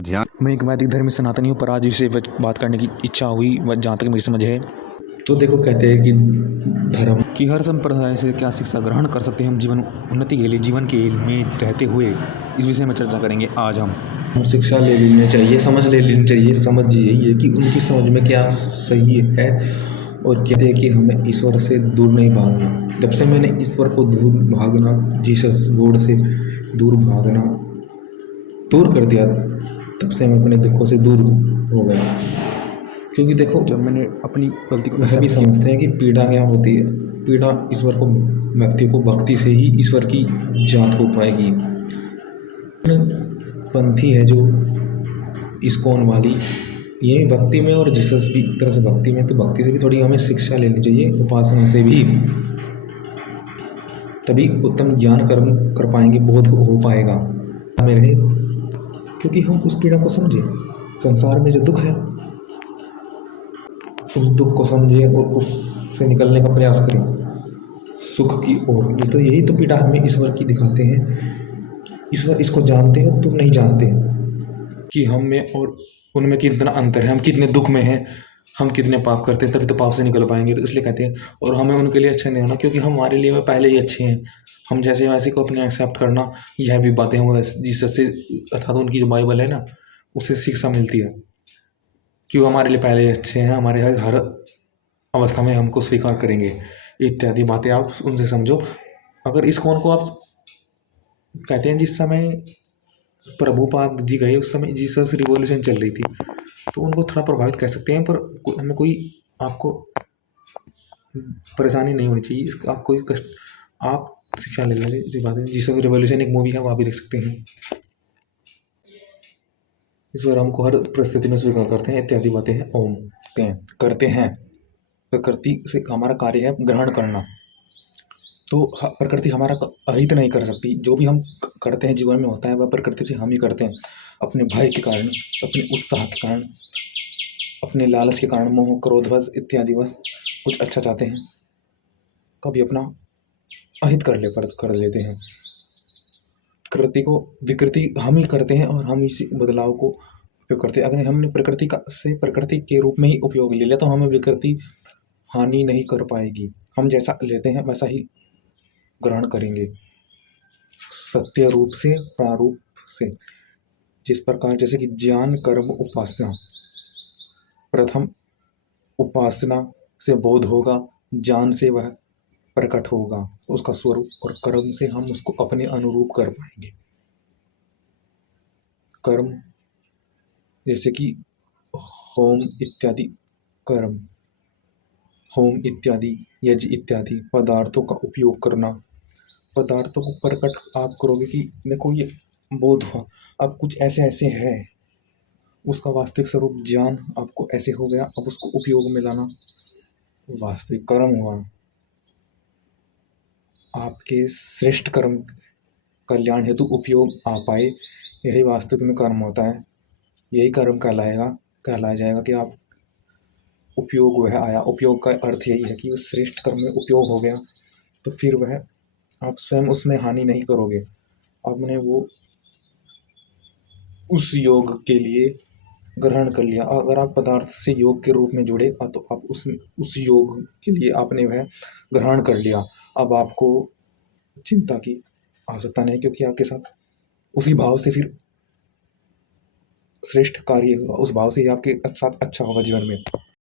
ध्यान। मैं एक वैदिक धर्मी सनातनी हूँ, पर आज इसे बात करने की इच्छा हुई, जहाँ तक मेरी समझ है। तो देखो, कहते हैं कि धर्म कि हर संप्रदाय से क्या शिक्षा ग्रहण कर सकते हैं हम जीवन उन्नति के लिए, जीवन के में रहते हुए, इस विषय में चर्चा करेंगे आज हम। शिक्षा ले लेनी चाहिए, समझ ले लेनी चाहिए। समझ यही है कि उनकी समझ में क्या सही है, और कहते हैं कि हमें ईश्वर से दूर नहीं भागना। जब से मैंने ईश्वर को दूर भागना, जीसस गॉड से दूर भागना दूर कर दिया, तब से मैं अपने दुखों से दूर हो गया। क्योंकि देखो, जब मैंने अपनी गलती को वह भी समझते हैं कि पीड़ा क्या होती है। पीड़ा ईश्वर को, व्यक्ति को भक्ति से ही ईश्वर की जात हो पाएगी। पंथी है जो इस्कॉन वाली, ये भक्ति में, और जीसस भी एक तरह से भक्ति में, तो भक्ति से भी थोड़ी हमें शिक्षा लेनी चाहिए, उपासना से भी, तभी उत्तम ज्ञान कर्म कर पाएंगे, बोध हो पाएगा हमें रहे। क्योंकि हम उस पीड़ा को समझे, संसार में जो दुख है उस दुख को समझे और उससे निकलने का प्रयास करें सुख की ओर। ये तो यही तो पीड़ा हमें ईश्वर की दिखाते हैं। ईश्वर इसको जानते हो, तुम नहीं जानते कि हम में और उनमें कितना अंतर है, हम कितने दुख में हैं, हम कितने पाप करते हैं, तभी तो पाप से निकल पाएंगे। तो इसलिए कहते हैं, और हमें उनके लिए अच्छा नहीं होना, क्योंकि हमारे लिए वे पहले ही अच्छे हैं। हम जैसे वैसे को अपने एक्सेप्ट करना, यह भी बातें हम जीसस से, अर्थात उनकी जो बाइबल है ना, उससे शिक्षा मिलती है कि वो हमारे लिए पहले ही अच्छे हैं, हमारे हर अवस्था में हमको स्वीकार करेंगे, इत्यादि बातें आप उनसे समझो। अगर इस कौन को आप कहते हैं, जिस समय प्रभुपाद जी गए उस समय जीसस रिवॉल्यूशन चल रही थी, तो उनको थोड़ा प्रभावित कह सकते हैं, पर हमें कोई आपको परेशानी नहीं होनी चाहिए, इसका आप कोई कष्ट, आप शिक्षा ले लीजिए। जो बात है, जीसस रिवॉल्यूशन एक मूवी है, वहाँ भी देख सकते हैं। ईश्वर हमको हर परिस्थिति में स्वीकार करते हैं, इत्यादि बातें हैं। ओम करते हैं। प्रकृति से हमारा कार्य है ग्रहण करना, तो प्रकृति हमारा अहित नहीं कर सकती। जो भी हम करते हैं जीवन में होता है, वह प्रकृति से हम ही करते हैं, अपने भय के कारण, अपने उत्साह के कारण, अपने लालच के कारण, मोह क्रोधवश इत्यादि वश कुछ अच्छा चाहते हैं, कभी अपना अहित कर लेते हैं। प्रकृति को विकृति हम ही करते हैं, और हम इसी बदलाव को उपयोग करते हैं। अगर हमने प्रकृति का से प्रकृति के रूप में ही उपयोग ले लिया, तो हमें विकृति हानि नहीं कर पाएगी। हम जैसा लेते हैं वैसा ही ग्रहण करेंगे, सत्य रूप से, प्रारूप से। जिस प्रकार, जैसे कि ज्ञान कर्म उपासना, प्रथम उपासना से बोध होगा, ज्ञान से वह प्रकट होगा उसका स्वरूप, और कर्म से हम उसको अपने अनुरूप कर पाएंगे। कर्म जैसे कि होम इत्यादि कर्म, होम इत्यादि, यज्ञ इत्यादि पदार्थों का उपयोग करना। पदार्थों को प्रकट आप करोगे कि देखो ये बोध हुआ, अब कुछ ऐसे ऐसे है, उसका वास्तविक स्वरूप ज्ञान आपको ऐसे हो गया, अब उसको उपयोग में लाना वास्तविक कर्म हुआ। आपके श्रेष्ठ कर्म कल्याण हेतु उपयोग आ पाए, यही वास्तविक में कर्म होता है। यही कर्म कहलाया जाएगा कि आप उपयोग वह आया। उपयोग का अर्थ यही है कि उस श्रेष्ठ कर्म में उपयोग हो गया, तो फिर वह आप स्वयं उसमें हानि नहीं करोगे। आपने वो उस योग के लिए ग्रहण कर लिया। अगर आप पदार्थ से योग के रूप में जुड़े, तो आप उस योग के लिए आपने वह ग्रहण कर लिया। अब आपको चिंता की आवश्यकता नहीं, क्योंकि आपके साथ उसी भाव से फिर श्रेष्ठ कार्य होगा, उस भाव से ही आपके साथ अच्छा होगा जीवन में।